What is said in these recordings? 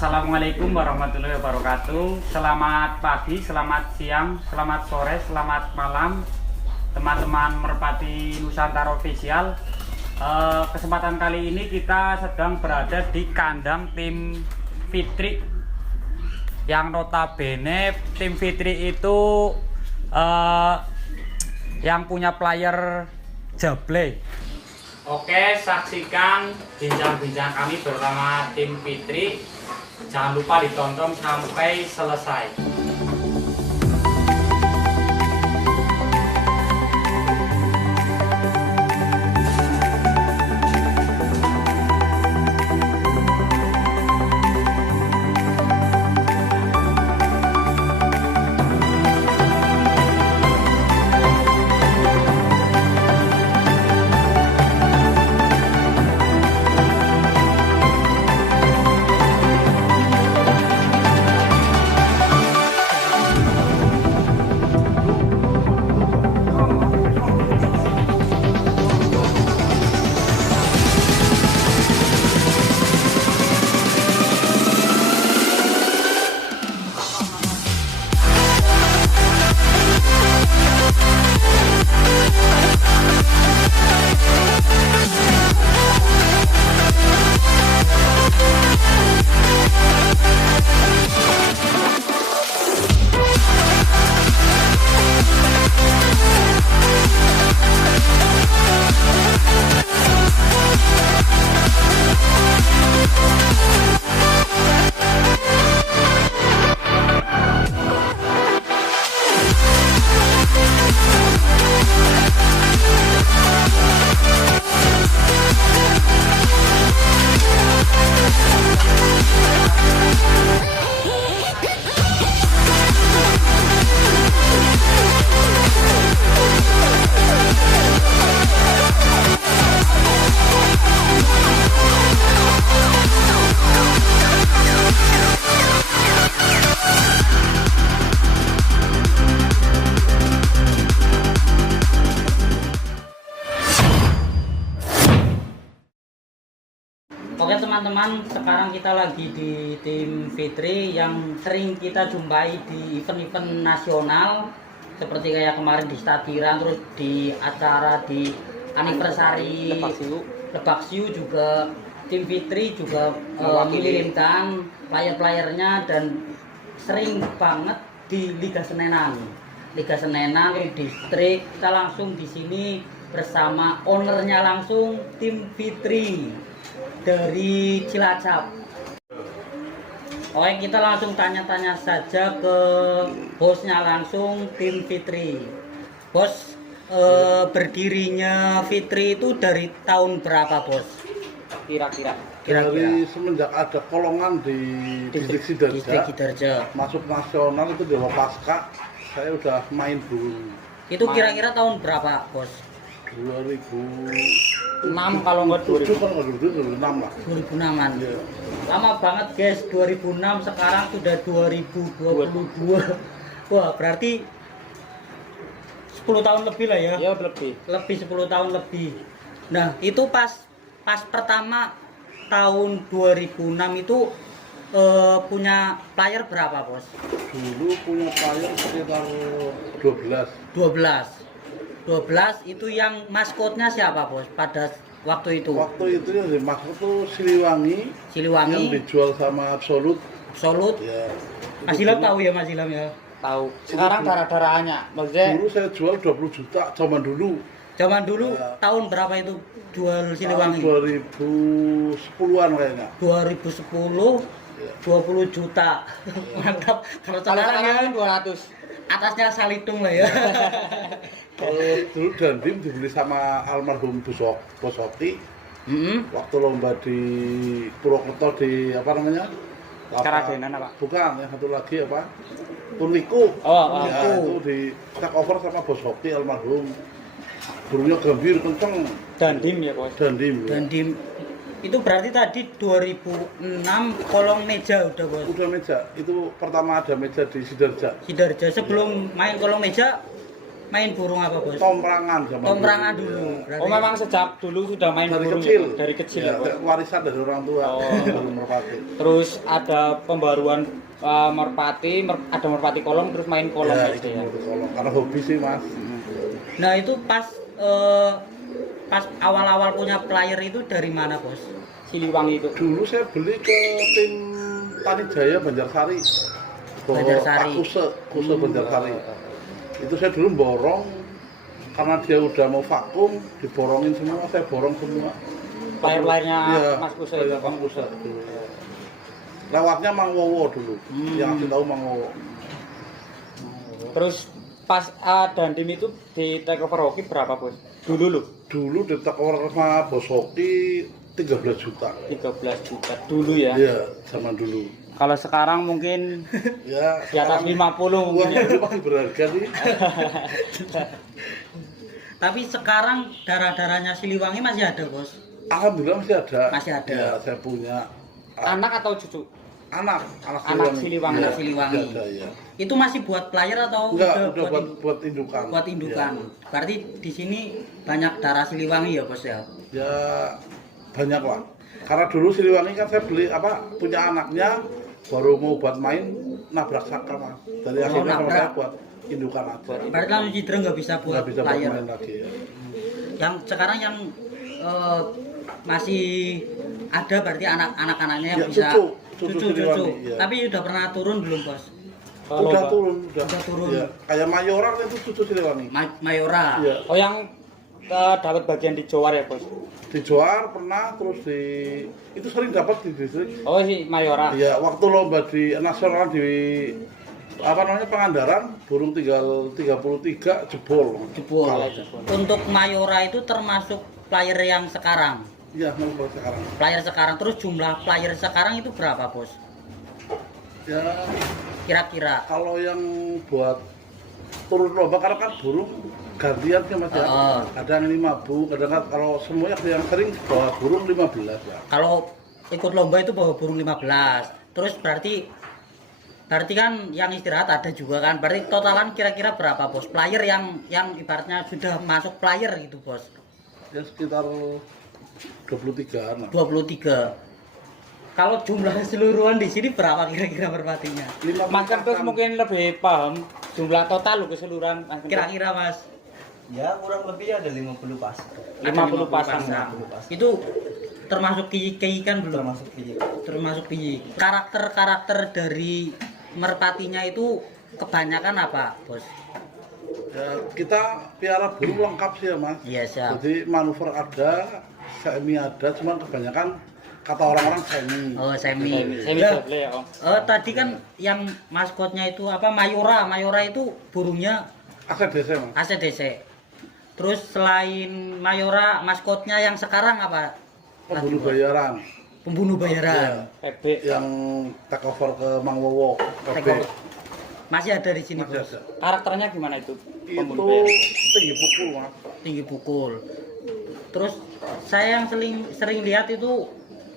Assalamualaikum warahmatullahi wabarakatuh. Selamat pagi, selamat siang, selamat sore, selamat malam teman-teman Merpati Nusantara Official. Kesempatan kali ini kita sedang berada di kandang tim Fitri, yang notabene tim Fitri itu yang punya player Jable. Oke, saksikan bincang-bincang kami bersama tim Fitri. Jangan lupa ditonton sampai selesai. Oke teman-teman, sekarang kita lagi di tim Fitri yang sering kita jumpai di event-event nasional seperti kayak kemarin di Stadiran, terus di acara di anniversary Lebak Siu juga tim Fitri juga mengirimkan player-playernya, dan sering banget di Liga Senenan distrik. Kita langsung di sini bersama ownernya langsung, tim Fitri dari Cilacap. Oke, kita langsung tanya-tanya saja ke bosnya langsung, tim Fitri. Bos, berdirinya Fitri itu dari tahun berapa, Bos? Kira-kira dari semenjak ada kolongan di distrik Sidoarjo, masuk nasional itu di Pasca, saya udah main dulu. Itu kira-kira tahun berapa, Bos? 2006 kalau nggak 2006 lah. 2006-an. Ya. Lama banget guys, 2006 sekarang sudah 2022. Wah, berarti 10 tahun lebih lah ya. Ya, lebih 10 tahun lebih. Nah, itu pas pertama tahun 2006 itu punya player berapa, Bos? Dulu punya player sekitar 12 itu yang maskotnya siapa, Bos? Pada waktu itu yang dimaksud tuh Siliwangi yang dijual sama Absolut ya. Mas Ilham tahu ya, Mas Ilham ya? tahu. Sekarang darah-darahannya maksudnya dulu saya jual 20 juta zaman dulu ya. Tahun berapa itu jual Siliwangi? 2010-an kayaknya. 2010 ya. 20 juta mantap. Kalau sekarang ya 200 atasnya salitung lah ya. Dulu Dandim dibeli sama almarhum Bos Hoki. Waktu lomba di Purwokerto di apa namanya? Karadenan apa? Bukan, yang satu lagi apa? Uniku. Ya, itu di take over sama Bos Hoki almarhum. Burungnya gambir kenceng. Dandim ya, Bos. Dandim. Itu berarti tadi 2006 kolong meja udah, Bos? Udah meja. Itu pertama ada meja di Sidoarjo. Sebelum main kolong meja main burung apa, Bos? Tomprangan zaman Tomprangan dulu. dulu. Ya. Berarti Oh memang sejak dulu sudah main Dari burung kecil. ya? Dari kecil Ya, ya, Bos? warisan dari orang tua. Oh. Burung merpati. Terus ada pembaruan merpati, ada merpati kolong, terus main kolong Ya, gitu itu ya. menurut kolong. Karena hobi sih mas. nah itu pas awal-awal punya player itu dari mana, Bos? Siliwangi itu. Dulu saya beli ke tim Tani Jaya Banjarsari. Banjarsari. Kuse Banjarsari. Itu saya dulu borong karena dia udah mau vakum, diborongin semua, saya borong semua. Player-playernya Iya, Mas Kuse player itu. Mas Kuse dulu. Lewatnya Mang Wowo dulu. Yang aku tahu Mang Wowo. Terus pas Dandim itu di take over hoki berapa, Bos? Dulu lu? Dulu ditekor sama Bos Hoki 13 juta. 13 juta dulu ya. Iya, zaman dulu. Kalau sekarang mungkin Ya, di atas 50 mungkin uang ya. itu masih berharga sih. Tapi sekarang darah-darahnya Siliwangi masih ada, Bos? Alhamdulillah masih ada. Masih ada. Ya, saya punya Anak atau cucu? anak Anak Siliwangi. Iya, Anak Siliwangi. Ada, ya. Itu masih buat player atau Enggak, udah buat buat indukan. buat indukan? Berarti di sini banyak darah Siliwangi ya, Bos ya? Ya banyak lah. Karena dulu Siliwangi kan saya beli punya anaknya baru mau buat main nabrak saka mas. Dari akhirnya sama nabrak. saya buat indukan aja. Berarti langsung Cidra nggak bisa buat Nggak bisa buat player. main lagi ya. Yang sekarang yang masih ada berarti anak-anaknya yang Ya, bisa cucu Siliwangi, iya. Tapi udah pernah turun belum, Bos? Udah turun, udah. Udah turun. Ya. Kayak Mayoran itu cucu Siliwangi. Mayora. Iya. Oh yang dapat bagian di Jowar ya, Bos? Di Johar pernah, terus itu sering dapat di distrik. Oh si Mayora. Iya, waktu lomba di nasional di Pangandaran, burung tinggal 33 jebol. Jebol. Kalah. Untuk Mayora itu termasuk player yang sekarang. Iya, nomor sekarang. Player sekarang terus jumlah player sekarang itu berapa, Bos? Ya, Kira-kira. kalau yang buat turun lomba karena kan burung gantian ya mas ya. Oh. Kadang 5.000, kadang kalau semuanya yang sering bawa burung 15 ya. Kalau ikut lomba itu bawa burung 15. Terus berarti kan yang istirahat ada juga kan. Berarti totalan kira-kira berapa, Bos? Player yang ibaratnya sudah masuk player gitu, Bos. Ya sekitar 23-an. 23. Kalau jumlah keseluruhan di sini berapa kira-kira merpatinya? Mas Kertus mungkin lebih paham jumlah total lu keseluruhan. Mas Kertus. Kira-kira, Mas. Ya kurang lebih ada 50 pasang. 50 pasang. Itu termasuk kiyik kan belum? Termasuk biji. Termasuk kiyik. Karakter dari merpatinya itu kebanyakan apa, Bos? Ya, kita piara burung lengkap sih ya mas. Iya, siap. Jadi manuver ada, semi ada, cuman kebanyakan kata orang-orang semi. Oh, semi. Semi Ya, double ya, Om. tadi kan yang maskotnya itu apa? Mayora. Mayora itu burungnya ACDC mas. ACDC. Terus selain Mayora, maskotnya yang sekarang apa? Pembunuh bayaran. Pembunuh bayaran. PB. Yang take over ke Mang Wowo. Take PB. over. Masih ada di sini, Masih Bos. ada. Karakternya gimana itu? Itu Pembunuh bayaran. tinggi pukul mas. Tinggi pukul. Terus saya yang sering lihat itu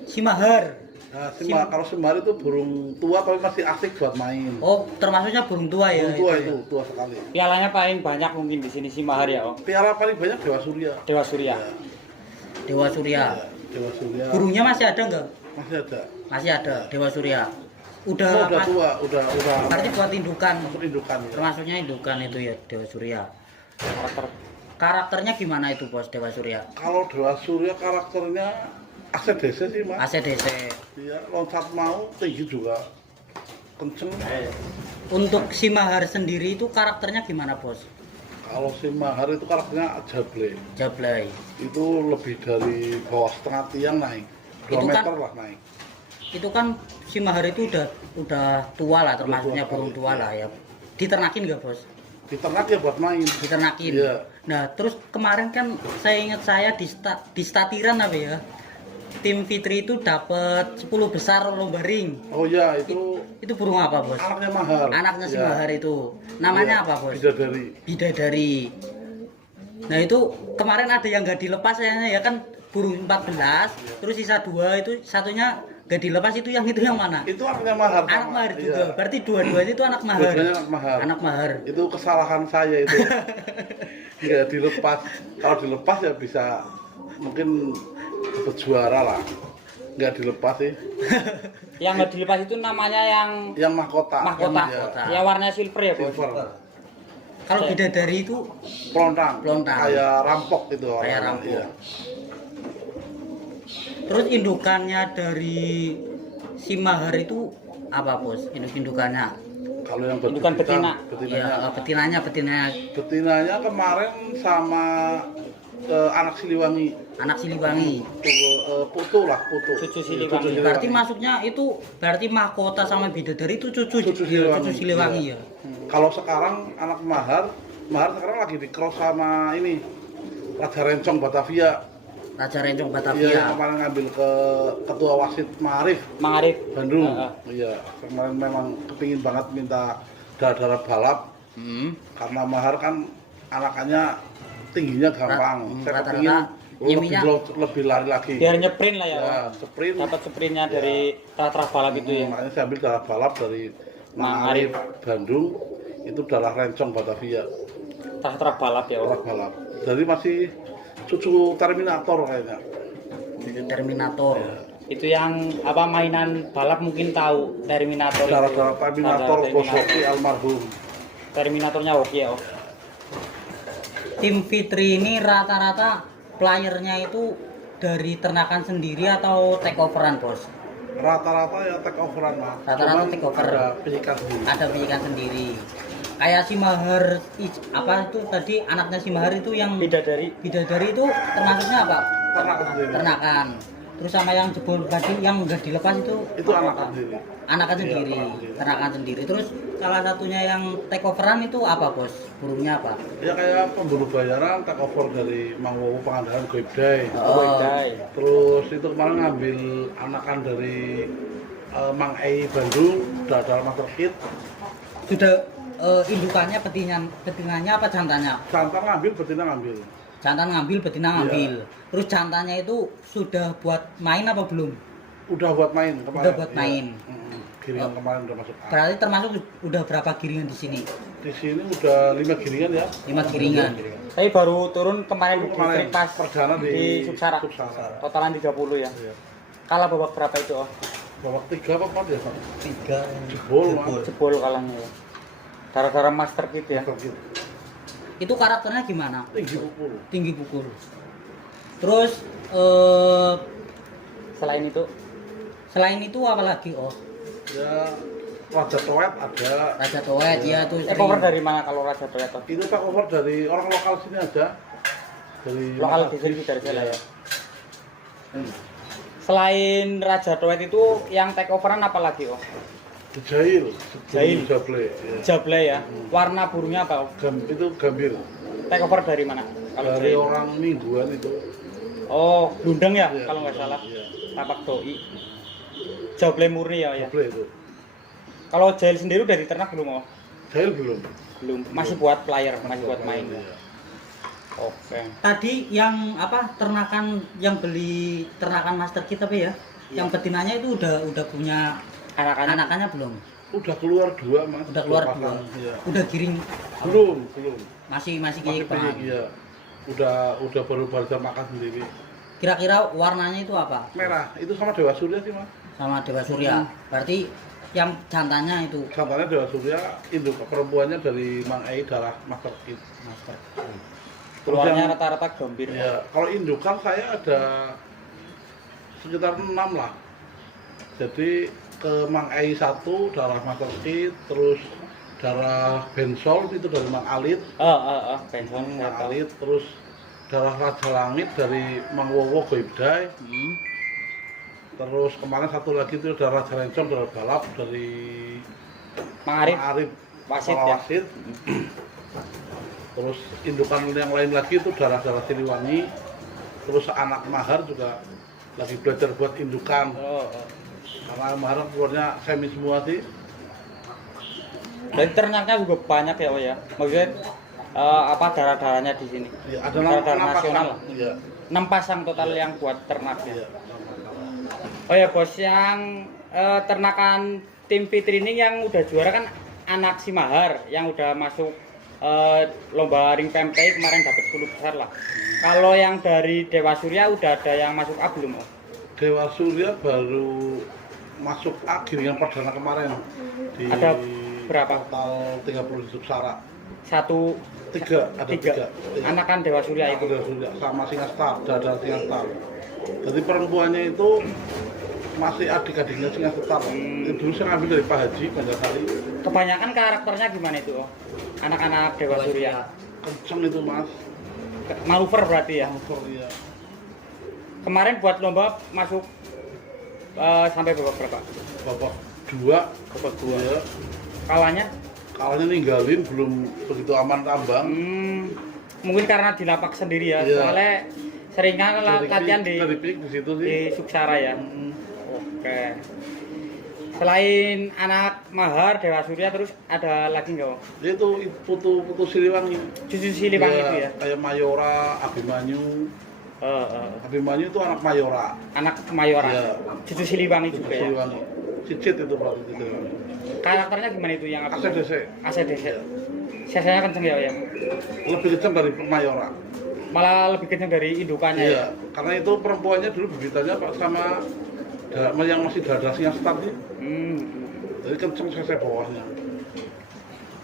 Simahar. Nah, kalau semar itu burung tua tapi masih asik buat main. Oh, termasuknya burung tua ya? Burung tua ya? itu, tua sekali. Pialanya paling banyak mungkin di sini si Mahar ya, Om. Piala paling banyak Dewa Surya. Dewa Surya. Ya, Dewa Surya. ya, Dewa Surya. Burungnya masih ada nggak? Masih ada. Masih ada Dewa Surya. Udah Mas- tua, udah Berarti buat indukan. masuk indukan ya. Termasuknya indukan itu ya Dewa Surya. Karakter Karakternya gimana itu, Bos, Dewa Surya? Kalau Dewa Surya karakternya ACDC sih mas. ACDC. Iya, loncat mau tinggi juga kenceng. Untuk Simahar sendiri itu karakternya gimana, Bos? Kalau si Mahar itu karakternya Jable. Jablay. Itu lebih dari bawah setengah tiang naik. 2 Itu kan- meter lah naik. Itu kan Simahar itu udah tua lah, termasuknya tua burung sekali, tua iya. lah ya. Diternakin nggak, Bos? Diternak ya buat main. Diternakin. Iya. Nah, terus kemarin kan saya ingat saya di Statiran apa ya? Tim Fitri itu dapat 10 besar lomba ring. Oh ya, itu Itu burung apa, Bos? anaknya Mahar. Anaknya si Ya. Mahar itu. Namanya Iya, apa, Bos? Bidadari. Bidadari. Nah, itu kemarin ada yang nggak dilepas kayaknya ya kan burung 14, terus sisa 2 itu satunya gak dilepas itu yang mana? Itu anaknya mahar. Anak mahar juga. Iya. Berarti dua-duanya itu anak mahar. Dua-duanya anak mahar. Anak mahar. Itu kesalahan saya itu. Nggak dilepas. Kalau dilepas ya bisa mungkin dapat juara lah. Nggak dilepas sih. Yang nggak dilepas itu namanya Yang mahkota. mahkota. Ya. Ya warnanya silver ya, Bos. Silver. Kalau bidadari itu Pelontang. Pelontang. Kayak rampok gitu. Kayak orang. rampok. Iya. terus indukannya dari si mahar itu apa, Bos? Indukannya. Kalau yang Indukan betina. Ya, betinanya. Betinanya kemarin sama anak Siliwangi. Anak Siliwangi. Putu. Cucu Siliwangi. Berarti masuknya itu berarti mahkota sama bidadari itu cucu Siliwangi ya. Kalau sekarang anak mahar sekarang lagi di cross sama ini Raja Rencong Batavia. Raja Rencong Iya, Batavia. kemarin ngambil ke ketua wasit Ma'arif Ma'arif Bandung. Iya, kemarin memang kepingin banget minta darah balap. Karena mahar kan anakannya tingginya gampang. Saya kepingin lebih lari lagi. biar nyeprin lah ya. Ya, sprint. Dapat sprintnya dari trah balap itu ya. Makanya saya ambil darah balap dari Ma'arif Bandung. Itu darah Rencong Batavia. Trah balap ya. Darah balap. Jadi masih cucu Terminator kayaknya. Terminator. Itu yang apa mainan balap mungkin tahu Terminator. Darah Terminator Bos Hoki almarhum. Terminatornya oke ya. Tim Fitri ini rata-rata playernya itu dari ternakan sendiri atau take overan, Bos? Rata-rata ya take overan lah. Rata-rata Cuman take over. Ada penyikat sendiri. Ada penyikan sendiri. Kayak si mahar apa itu tadi anaknya si mahar itu yang Bidadari. bidadari itu termasuknya apa? Ternakan sendiri. Ternakan. Terus sama yang jebol tadi yang enggak dilepas itu Anakan sendiri. anakan Iya, sendiri, ternakan sendiri. ternakan sendiri. Terus salah satunya yang take overan itu apa, Bos? Burungnya apa? Ya kayak pemburu bayaran take over dari Mang Wowo Pangandaran Goibdai. Bidai. Terus itu kemarin ngambil anakan dari Mang Ei Bandung, dalam master kit. Sudah indukannya betinanya apa jantannya? Jantan ngambil, betina ngambil. Jantan ngambil, betina ngambil. Terus jantannya itu sudah buat main apa belum? Udah buat main kemarin. Udah buat main. Giringan kemarin udah masuk. Berarti termasuk udah berapa giringan di sini? Di sini udah 5 giringan ya. 5 giringan. Tapi baru turun kemarin di pas perdana di Suksara. Totalan 30 ya. Iya. Kalah babak berapa itu? Oh? Babak 3 apa 4 ya? 3 Jebol, Mas. Jebol kalahnya ya. Gara-gara master kit ya. Master kit. Itu karakternya gimana? Tinggi pukul. Tinggi pukul. Terus Selain itu apa lagi, Oh? Ya Raja Toet ada. Raja Toet ya tuh. cover dari mana kalau Raja Toyota? Itu take over dari orang lokal sini aja. Dari Lokal di Makassar. sini dari sana Iya. ya. Selain Raja Toet itu yang take overan apa lagi, Oh? Jail. Jail. Jable. Ya. Jable ya. Warna burungnya apa, Oh? Itu gambir. Take over dari mana? Kalau Dari Jail. orang mingguan itu. Oh, Blundeng ya Iya, kalau nggak salah. Iya. Tapak doi. Jable murni ya, ya. Jable itu. Kalau Jail sendiri udah diternak belum, Oh? Jail belum. Belum. Masih buat player, masih buat main. Iya. Oke. Tadi yang apa ternakan yang beli ternakan master kit apa ya? Yang betinanya itu udah punya Anak-anak anakannya belum? Udah keluar 2, Mas. Udah keluar pasang. 2. Iya. Udah giring Belum. masih Masih kayak pengen, iya. Udah baru bisa makan sendiri. Kira-kira warnanya itu apa? Merah. Itu sama Dewa Surya sih, Mas. Sama Dewa Surya. Berarti yang jantannya itu Jantannya Dewa Surya, induk perempuannya dari Mang Ei darah master kit. master. Terus keluarnya yang- rata-rata gambir. Ya, kalau indukan saya ada sekitar 6 lah. Jadi ke Mang Ei 1 darah master kit, terus darah Bensol itu dari Mang Alit, Pensiun saya Mang tahu. Alit, terus darah Raja Langit dari Mang Wowo Goibdai. Terus kemarin satu lagi itu darah Raja Rencong, darah balap dari Mang Arif. Mang Arif Wasit kepala ya? wasit. Terus indukan yang lain lagi itu darah-darah Siliwangi. Terus anak mahar juga lagi belajar buat indukan. Karena mahar keluarnya semi semua sih. Dan ternaknya juga banyak ya, Oh ya. Maksudnya apa darah-darahnya di sini? Ya, ada Darah-darah 6 nasional. pasang. Iya. 6 pasang total yang buat ternak ya. Iya. Oh ya bos, yang ternakan tim Fitri ini yang udah juara kan anak Simahar yang udah masuk lomba ring PMPI kemarin dapat 10 besar lah. Kalau yang dari Dewa Surya udah ada yang masuk A belum? Oh? Dewa Surya baru masuk A giringan perdana kemarin di Ada berapa? total 30 subsara. Tiga. Tiga. Anakan Dewa Surya itu. Dewa Surya sama Singastar, Dada Singastar. Jadi perempuannya itu masih adik-adiknya Singastar. Itu dulu saya ngambil dari Pak Haji Banjarsari. Kebanyakan karakternya gimana itu? Oh? Anak-anak Dewa Surya. Kenceng itu mas. Manuver berarti ya. Iya. Kemarin buat lomba masuk sampai babak berapa? Babak 2. Babak 2. Ya. Kalahnya ninggalin belum begitu aman tambang. Mungkin karena di lapak sendiri ya. Iya. Soalnya seringnya latihan di situ sih. di Suksara ya. Oke. Selain anak Mahar, Dewa Surya terus ada lagi nggak? Itu putu Siliwangi. Cucu Siliwangi itu ya. Kayak Mayora, Abimanyu. Abimanyu itu anak Mayora. Anak Mayora. Iya. Cucu Siliwangi juga ya. Siliwangi. Cicit itu berarti Siliwangi. Karakternya gimana itu yang apa? ACDC. ACDC. Sesanya kenceng ya, ya. Lebih kenceng dari Mayora. Malah lebih kenceng dari indukannya Iya, ya. karena itu perempuannya dulu bebitannya Pak sama yang masih dada Singastar nih. Jadi kenceng sese bawahnya.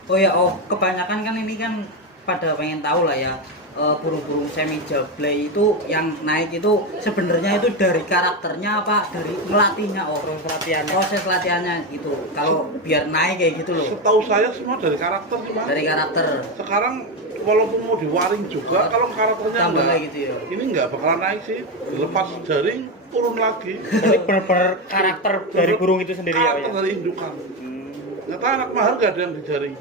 Oh ya, kebanyakan kan ini kan pada pengen tahu lah ya, burung-burung semi jablay itu yang naik itu sebenarnya itu dari karakternya apa dari melatihnya? Proses latihannya gitu. Kalau biar naik kayak gitu loh. Setahu saya semua dari karakter sih Mas. Dari karakter. Sekarang walaupun mau diwaring juga, kalau karakternya Tambah enggak, gitu ya. ini enggak bakalan naik sih. Lepas jaring turun lagi. Jadi benar-benar karakter dari burung itu sendiri ya. Karakter dari indukan. Ternyata anak mahal nggak ada yang di jaring.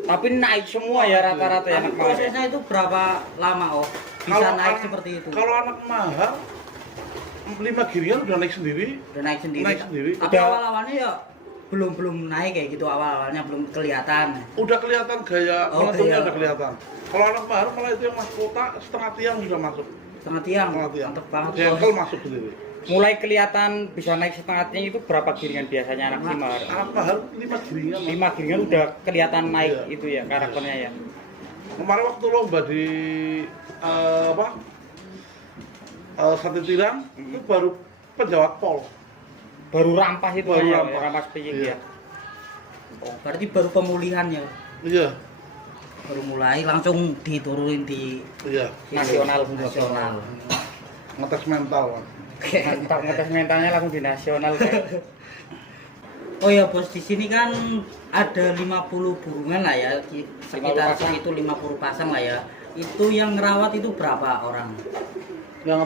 Tapi naik semua ya rata-rata ya anak mahal. Prosesnya itu berapa lama bisa Kalau naik anak- seperti itu? Kalau anak mahal 5 giringan udah naik sendiri. Udah naik sendiri. Naik sendiri. Tapi awal-awalnya ya belum naik kayak gitu, awal-awalnya belum kelihatan. Udah kelihatan gaya Oh, meletupnya gaya. udah kelihatan. Kalau anak mahal malah itu yang masuk kota setengah tiang sudah masuk. Setengah tiang. Setengah tiang. Mantep banget. Jengkel Bos. masuk sendiri. Mulai kelihatan bisa naik setengah tiang itu berapa giringan biasanya anak Simahar? Anak mahal 5 giringan. Mas. 5 giringan udah kelihatan naik Iya. itu ya karakternya ya. Kemarin waktu lomba di Sate Tirang itu baru penjawat pol. Baru rampas itu Baru ya, rampas. rampas piyik Iya. ya. Oh, berarti baru pemulihan ya. Iya, Baru mulai langsung diturunin di iya. Nasional. Ngetes mental. Mas. Mantap ngetes mentalnya langsung di nasional kan. Oh ya bos, di sini kan ada 50 burungan lah ya, sekitar 50 pasang. itu 50 pasang lah ya. Itu yang ngerawat itu berapa orang? Yang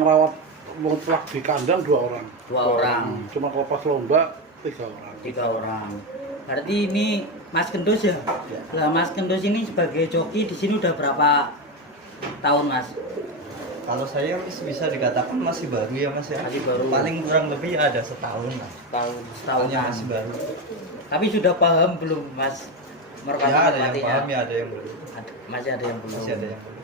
rawat mutlak di kandang 2 orang. 2 orang, Cuma kalau pas lomba 3 orang. 3 orang. Berarti ini Mas Kendus ya? Lah Mas Kendus ini sebagai joki di sini udah berapa tahun Mas? Kalau saya bisa dikatakan masih baru ya Mas ya. Masih baru. Paling kurang lebih ada setahun lah. Setahunnya masih baru. Tapi sudah paham belum Mas? Merpati Ya ada yang merpatinya? paham ya ada yang belum. Masih ada yang belum. Masih ada yang belum.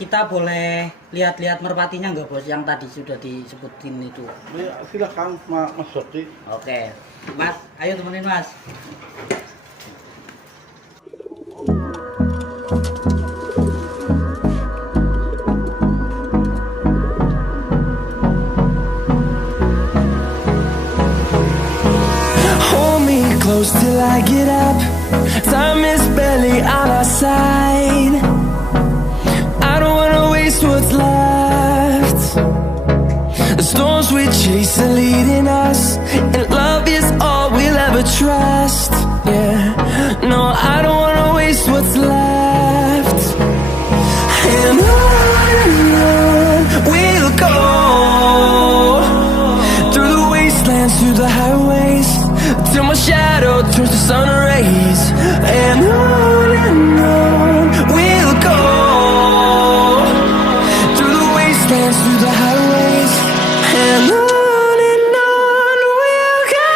Kita boleh lihat-lihat merpatinya nggak bos yang tadi sudah disebutin itu? Ya, silakan Mas Joki. Oke, Mas, ayo temenin Mas. Hold me close till I get up. Time is barely on our side. I don't wanna waste what's left. The storms we chase are leading us, and love is all we'll ever trust. Yeah, no, I don't wanna waste what's left. And on we'll go, through the wastelands, through the highways, till my shadow turns to sun rays. And on we'll go, through the wastelands, through the highways, and on we'll go.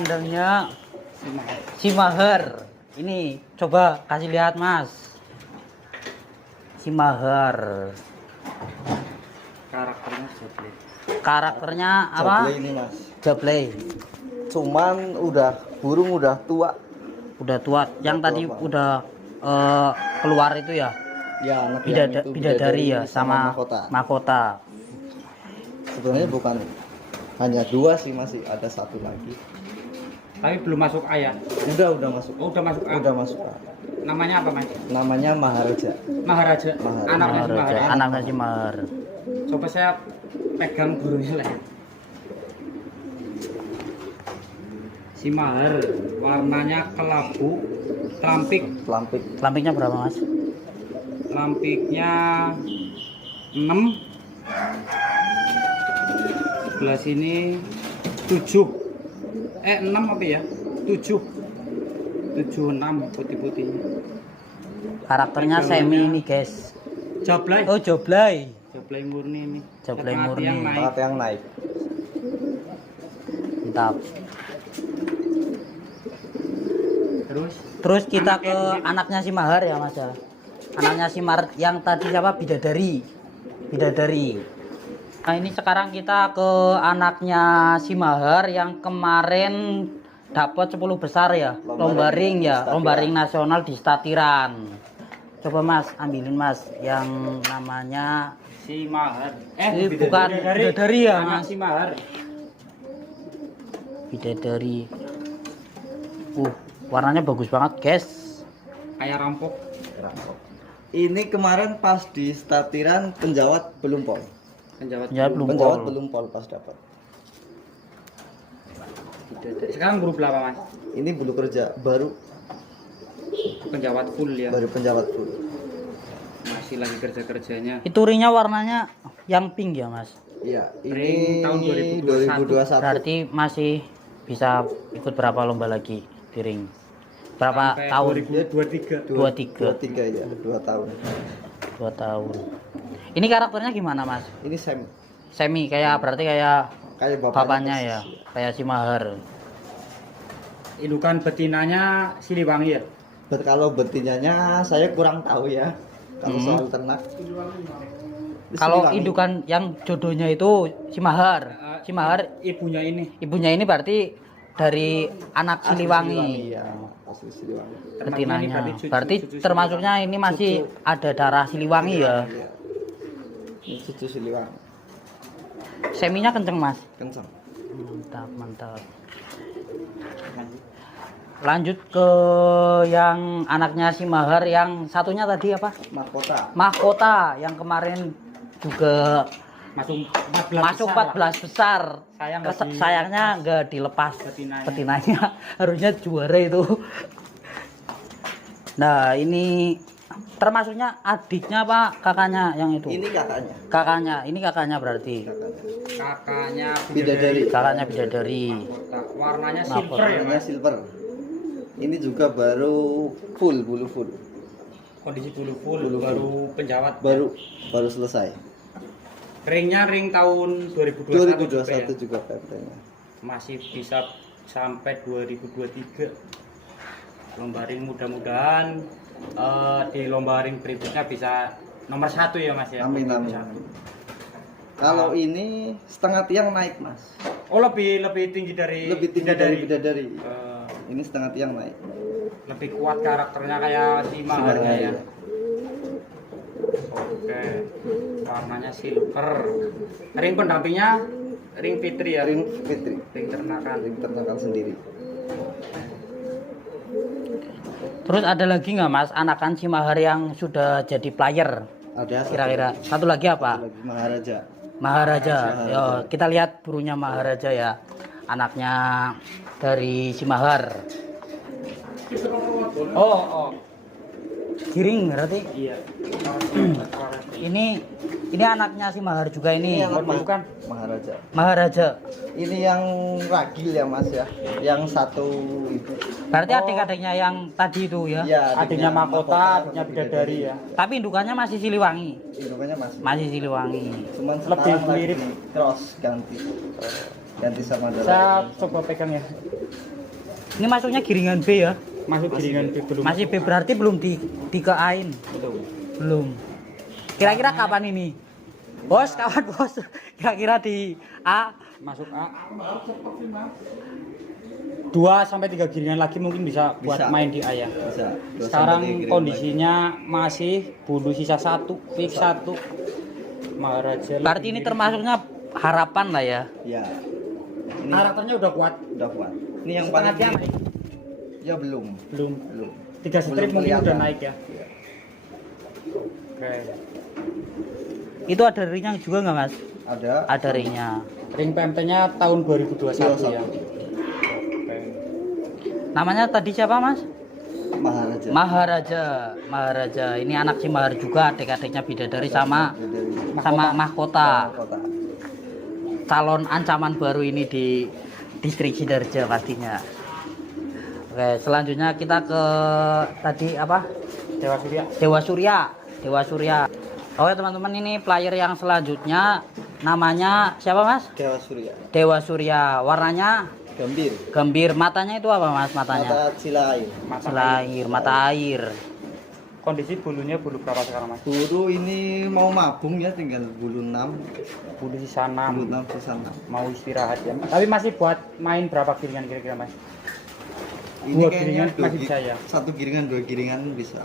kandangnya si Mahar. Ini coba kasih lihat Mas. Si Mahar. Karakternya Jablay. Karakternya apa? Jablay ini mas. Jablay. Cuman burung udah tua. Udah tua. Yang Udah tadi tua, Pak. udah keluar itu ya. Ya anak yang itu Bidadari ya sama mahkota. mahkota. Sebenarnya bukan hanya 2 sih, masih ada 1 lagi. Tapi belum masuk A ya. Udah masuk. Oh, udah masuk A. Udah masuk. Namanya apa Mas? Namanya Maharaja. Maharaja. Maharaja. Anaknya si Mahar. Anaknya si Mahar. Coba saya pegang burungnya lah. Si Mahar warnanya kelabu, lampik. Lampik. Lampiknya berapa Mas? Lampiknya 6. Sebelah sini 7. 6 apa ya? 7. 6 putih-putihnya. Karakternya semi ini guys. Jablay. Oh Jablay. Jablay murni ini. Jablay Setengah murni. tiang naik. Sangat yang naik. Mantap. Terus Kita ke anaknya si Mahar ya Mas ya. Anaknya si Mahar yang tadi siapa? Bidadari. Nah ini sekarang kita ke anaknya si Mahar yang kemarin dapat 10 besar ya. Lomba ring ya, lomba ring nasional di Statiran. Coba Mas, ambilin Mas yang namanya si Mahar. bukan Bidadari ya Anak Mas. si Mahar. Bidadari. Warnanya bagus banget guys. Kayak rampok. Ini kemarin pas di Statiran penjawat belum pol. Penjawat. Ya belum Penjawat pol. belum pol pas dapat. Sekarang grup berapa Mas? Ini bulu kerja baru Penjawat full ya. penjawat full. Masih lagi kerja-kerjanya. Itu ringnya warnanya yang pink ya Mas. Iya, Ring ini tahun 2021. Berarti masih bisa ikut berapa lomba lagi di ring? Berapa Sampai tahun? 2023. 23. 23 ya, 2 tahun. 2 tahun. Ini karakternya gimana Mas? Ini Sam Semi kayak berarti kayak kayak bapaknya ya, kayak si Mahar. Indukan betinanya Siliwangi ya. Kalau betinanya saya kurang tahu ya. Kalau soal ternak. Kalau Siliwangi. indukan yang jodohnya itu si Mahar. Si Mahar Ibunya ini. ibunya ini berarti dari anak Asli Siliwangi. ya, asli Siliwangi. Betinanya. Cucu Berarti termasuknya ini masih ada darah Siliwangi ya. Iya. Ini cucu Siliwangi. Seminya kenceng Mas. Kencang. Mantap. Lanjut ke yang anaknya si Mahar yang satunya tadi apa? Mahkota. Mahkota yang kemarin juga Masuk 14 besar. Sayangnya nggak dilepas betinanya. Harusnya juara itu. Nah, ini termasuknya adiknya apa kakaknya yang itu? Ini kakaknya. Kakaknya. Ini kakaknya berarti. Kakaknya Bidadari. Kakaknya Bidadari. Warnanya Mahkota. silver ya Warnanya Mas. silver. Ini juga baru full, bulu full. Kondisi bulu full, Bulu full. baru penjawat. Baru selesai. Ringnya ring tahun 2021 juga ya. 2021 juga PMT-nya. Masih bisa sampai 2023. Lomba ring mudah-mudahan di lomba ring berikutnya bisa nomor 1 ya Mas ya. Amin. Nomor 1. Kalau ini setengah tiang naik, Mas. Oh, lebih tinggi dari Lebih tinggi dari bidadari. Eh, Ini setengah tiang naik. lebih kuat karakternya kayak si Maharnya Mahar, ya. ya. Oke. Warnanya silver. Ring pendampingnya ring Fitri ya. Ring Fitri. Ring ternakan. Ring ternakan sendiri. Terus ada lagi nggak Mas anakan si Mahar yang sudah jadi player? Ada Kira-kira satu lagi satu apa? lagi Maharaja. Maharaja. Maharaja. Yo, kita lihat burungnya Maharaja ya. Anaknya dari si Mahar. Oh. Giring berarti. Iya. Ini anaknya si Mahar juga ini. Ini anak bukan. Maharaja. Maharaja. Ini yang ragil ya, Mas ya. Yang satu itu. Berarti adik-adiknya yang tadi itu ya. Iya, Adiknya mahkota, adiknya bidadari ya. Tapi indukannya masih Siliwangi. Indukannya masih. Masih Siliwangi. Cuman Lebih sekarang mirip. lagi cross ganti. ganti sama darah. Saya coba pegang ya. Ini masuknya giringan B ya. Masuk giringan B belum. Masih B berarti belum dikeain. Belum. Kira-kira kapan ini? Bos, kawan bos. Kira-kira di A Masuk A. 2 sampai 3 giringan lagi mungkin bisa buat Bisa. main di A ya. Bisa. Dua Sekarang sampai tiga giringan kondisinya masih bulu sisa 1, pick 1. Maharaja. berarti ini termasuknya harapan lah ya. lagi. Ya. Ini karakternya udah kuat. udah kuat. Ini yang Setengah paling tiang naik. ya belum. Belum. Belum. 3 strip Belum mungkin udah kelihatan. naik ya. Iya. Oke. Itu ada ringnya juga nggak mas? Ada. Ada ringnya. Ring PMT-nya tahun 2021 ya. Oke. Namanya tadi siapa mas? Maharaja. Maharaja. Ini anak si Mahar juga, adik-adiknya Bidadari sama Dari mahkota. kota. Calon ancaman baru ini di distrik Sidoarjo pastinya. Oke, selanjutnya kita ke tadi apa? Dewa Surya. Dewa Surya. Oke teman-teman, ini player yang selanjutnya namanya siapa mas? Dewa Surya. Dewa Surya. Warnanya Gambir. gembir. Matanya itu apa mas? Matanya? Mata sila air. Mata air. Kondisi bulunya bulu berapa sekarang mas? Bulu ini mau mabung ya, tinggal bulu 6. Bulu sisa Bulu 6. 6 sisa 6. Mau istirahat ya. Tapi masih buat main berapa giringan kira-kira mas? Ini Dua kayaknya giringan masih bisa ya? 1 giringan, 2 giringan bisa.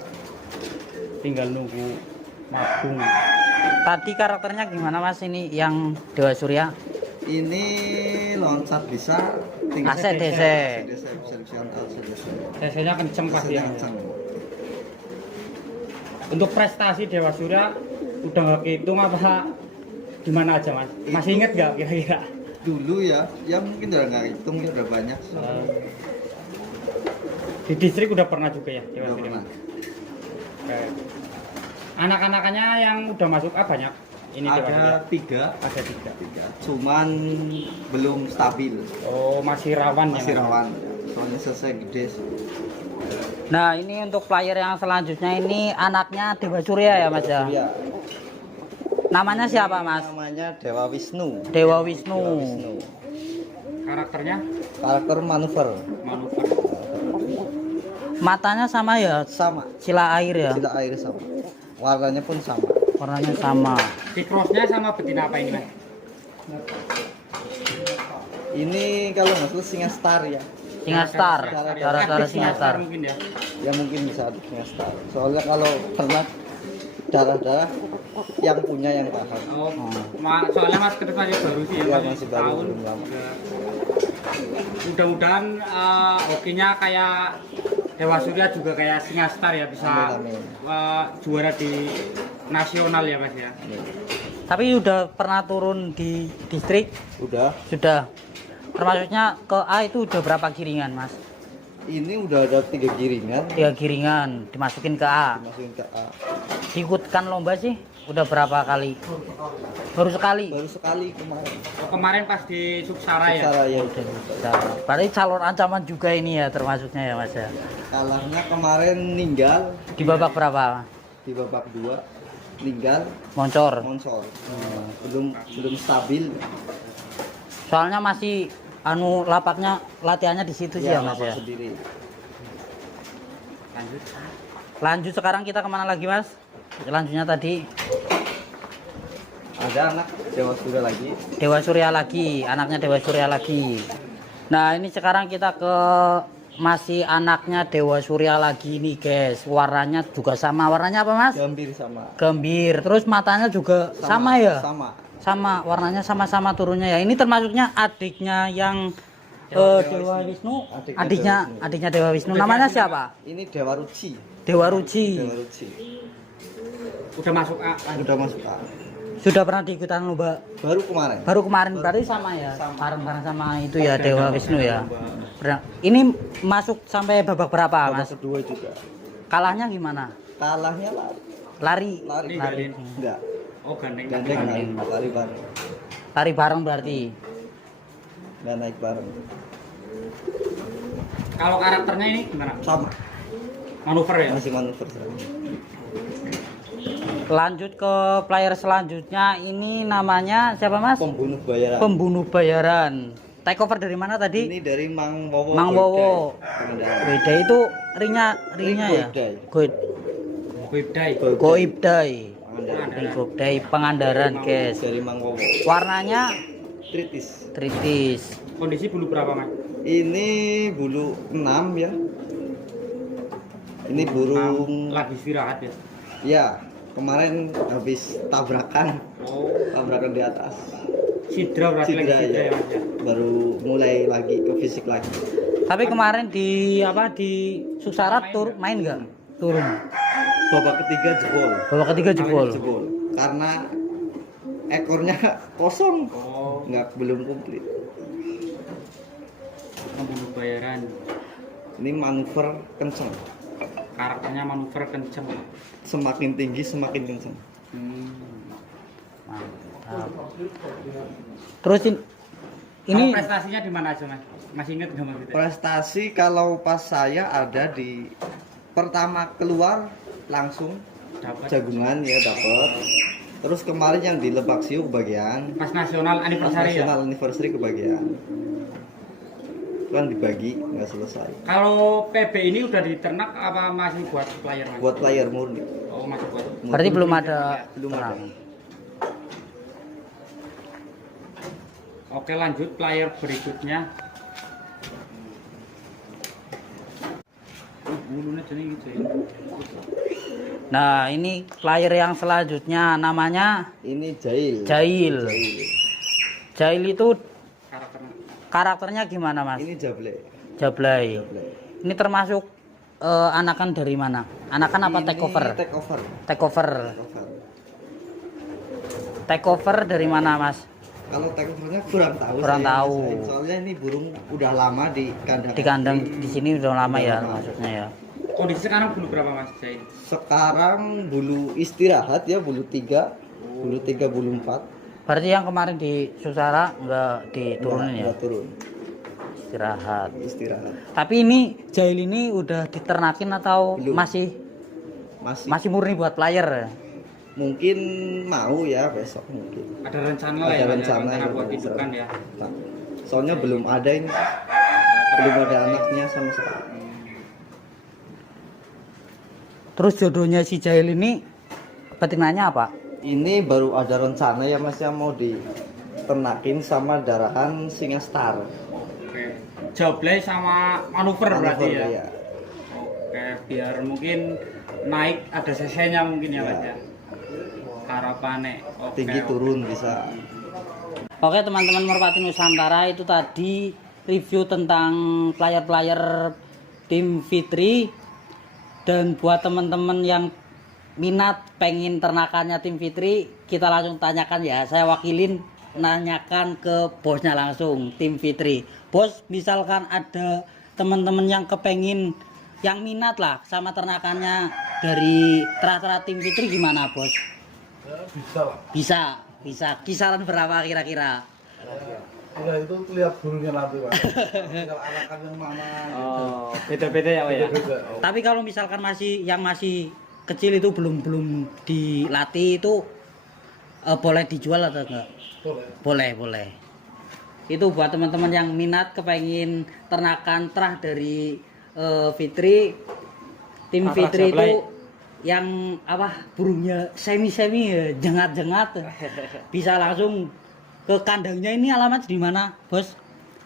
Tinggal nunggu mabung. Tadi karakternya gimana mas ini yang Dewa Surya? Ini loncat bisa, tinggal ACDC. bisa dicontoh ACDC. CC-nya kenceng pasti ya. Kencang. Untuk prestasi Dewa Surya udah nggak kehitung apa gimana aja mas? Masih inget nggak kira-kira? Dulu ya mungkin udah nggak hitung ya, udah banyak. Di distrik udah pernah juga ya Dewa Udah Surya? pernah. Oke. Anak-anakannya yang udah masuk A banyak? Ini Dewa Surya? Ada 3, Ada 3. cuman belum stabil, Oh masih rawan ya? masih Mas? rawan. Soalnya selesai gede. Nah ini untuk player yang selanjutnya ini anaknya Dewa Surya ya mas ya? Surya. Namanya siapa mas? Namanya Dewa Wisnu. Dewa Wisnu. Dewa Wisnu. Karakternya? Karakter manuver Manuver. Matanya sama ya? sama, Sila air ya? sila air sama. Warnanya pun sama. Warnanya sama. Di crossnya sama betina apa ini mas? Ini kalau nggak salah singa star ya. Singa Star. Aktif Darah-darah Singa Star. mungkin ya. Ya mungkin bisa ada singa star. Soalnya kalau pernah darah-darah yang punya yang tahan. Oh, soalnya mas kedua masih baru sih ya, Iya, masih baru, tahun. belum lama. Mudah-mudahan hokinya kayak Dewa Surya juga kayak Singa Star ya, bisa Amin, amin. juara di nasional ya mas ya. Tapi udah pernah turun di distrik? Udah. Sudah. Termasuknya ke A itu udah berapa giringan mas? Ini udah ada 3 giringan. 3 giringan dimasukin ke A. Dimasukin ke A. Ikutkan lomba sih udah berapa kali? Baru sekali. Baru sekali kemarin. Oh, kemarin pas di Suksara ya. Cara ya Udah bisa. Berarti calon ancaman juga ini ya termasuknya ya mas ya. kalahnya kemarin ninggal Di babak berapa? di babak 2, ninggal Moncor. monsor. Belum stabil. Soalnya masih lapaknya latihannya di situ sih ya mas lapak ya. sendiri. Lanjut. Lanjut sekarang kita kemana lagi mas? Selanjutnya tadi Ada anak Dewa Surya lagi. Dewa Surya lagi, anaknya Dewa Surya lagi. Nah ini sekarang kita ke masih anaknya Dewa Surya lagi nih guys. Warnanya juga sama. Warnanya apa mas? Gambir sama. Gembir. Terus matanya juga sama ya? Sama. Sama, warnanya sama-sama turunnya ya. Ini termasuknya adiknya yang Dewa Wisnu. Adiknya Dewa Wisnu. Namanya siapa? Ini Dewa Ruci. Dewa Ruci. Dewa Ruci. Udah masuk A. Udah masuk A. Sudah pernah diikutan lomba? Baru kemarin. Baru kemarin berarti sama ya? Bareng-bareng sama itu ya Dewa Wisnu ya. Ini masuk sampai babak berapa Babak mas? kedua juga. Kalahnya gimana? Kalahnya lari. Lari. Enggak. Oh gandeng. Gandeng lari bareng. Lari bareng berarti. Enggak naik bareng. Kalau karakternya ini gimana? Sama. Manuver ya. Masih manuver. Lanjut ke player selanjutnya, ini namanya siapa Mas? Pembunuh bayaran. Pembunuh bayaran. Take over dari mana tadi? Ini dari Mang Wowo. Mang Wowo. Pengendara. Beda itu ringnya ya. Goibdai. Goibdai. Pengendara. Ring Goibdai Pangandaran, guys. Dari Mang Wowo. Warnanya Tritis. tritis. Kondisi bulu berapa Mas? Ini bulu 6 ya. Ini burung. Lagi istirahat ya. Ya, kemarin habis tabrakan. Oh, Tabrakan di atas. sidra berarti lagi Sidra, sidra ya. ya Mas ya. Baru mulai lagi ke fisik lagi. Tapi kemarin di Suksara main nggak? Turun. Babak ketiga jebol. Babak ketiga jebol. Jebol. Karena ekornya kosong. Oh, Belum komplit. pembunuh bayaran. Ini manuver kenceng. Karakternya manuver kenceng. Semakin tinggi semakin kenceng. Mantap. Terus Kalau ini prestasinya di mana aja Mas? Masih ingat nggak Mas? Prestasi kalau pas saya ada di pertama keluar langsung Dapat jagungan ya dapat. Terus kemarin yang di Lebak Siu kebagian. pas nasional anniversary ya. National anniversary kebagian. Kan dibagi nggak selesai. Kalau PB ini udah diternak apa masih buat player Mas? Buat player murni. Oh, masih buat. berarti belum ada. Belum ada. Oke, lanjut player berikutnya. Bulunya jadi gitu ya. Nah, ini player yang selanjutnya namanya Ini Jail. Jail. Jail itu Karakternya. karakternya gimana Mas? Ini Jable. Jablay. Ini termasuk anakan dari mana? Anakan apa Ini takeover? Takeover. Takeover. Takeover. Takeover dari mana Mas? Kalau takeovernya kurang tahu. Kurang saya tahu. ngerasain. Soalnya ini burung udah lama di kandang. Di kandang di sini udah lama ya Lama. maksudnya ya. Kondisi sekarang bulu berapa Mas Jain? Sekarang bulu istirahat ya bulu 3. Bulu 3 bulu 4. Berarti yang kemarin di Susara nggak diturunin ya? Nggak turun. Istirahat. Istirahat. Tapi ini Jail ini udah diternakin atau Belum. masih Masih murni buat player? mungkin mau ya besok mungkin. Ada rencana lah Ada ya, rencana ya, buat besok. hidupan ya. Nah, soalnya belum ada ini. Belum ada anaknya sama sekali. Terus jodohnya si Jail ini betinanya apa? Ini baru ada rencana ya Mas yang mau diternakin sama darahan Singa Star. Oke. Jablay sama manuver berarti ya. ya. Oke, biar mungkin naik ada CC-nya mungkin ya Mas ya. Harapannya. Oke. Tinggi turun bisa. Oke teman-teman Merpati Nusantara, itu tadi review tentang player-player tim Fitri. Dan buat teman-teman yang minat pengen ternakannya tim Fitri, kita langsung tanyakan ya. Saya wakilin nanyakan ke bosnya langsung, tim Fitri. Bos, misalkan ada teman-teman yang kepengin, yang minat lah sama ternakannya dari terah-terah tim Fitri, gimana bos? Ya, bisa lah. Bisa. Kisaran berapa kira-kira? Ya itu lihat burungnya nanti Pak. Tinggal anakan yang mana. Oh, beda-beda ya Pak ya. Beda. Oh. Tapi kalau misalkan masih kecil itu belum dilatih itu boleh dijual atau enggak? Boleh. Itu buat teman-teman yang minat kepengin ternakan terah dari Fitri, tim Terah Fitri Jablay. itu yang apa burungnya semi jengat-jengat bisa langsung ke kandangnya. Ini alamat di mana bos?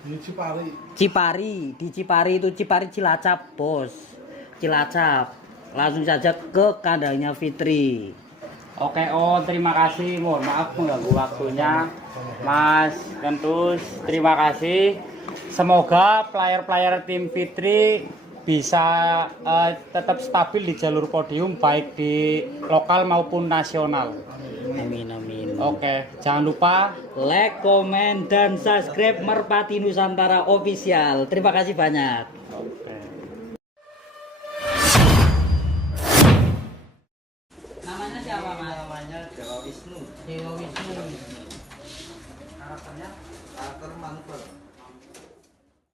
Di Cipari. Di Cipari itu Cipari Cilacap bos, Cilacap. Langsung saja ke kandangnya Fitri. Oke, terima kasih. Mohon maaf mengganggu waktunya, Mas Kentus. Terima kasih. Semoga player-player tim Fitri bisa tetap stabil di jalur podium baik di lokal maupun nasional. Amin. Oke, jangan lupa Like, komen, dan subscribe Merpati Nusantara Official. Terima kasih banyak. Oke. Namanya siapa mas? Namanya Dewa Wisnu. Dewa Wisnu. Karakter manuver.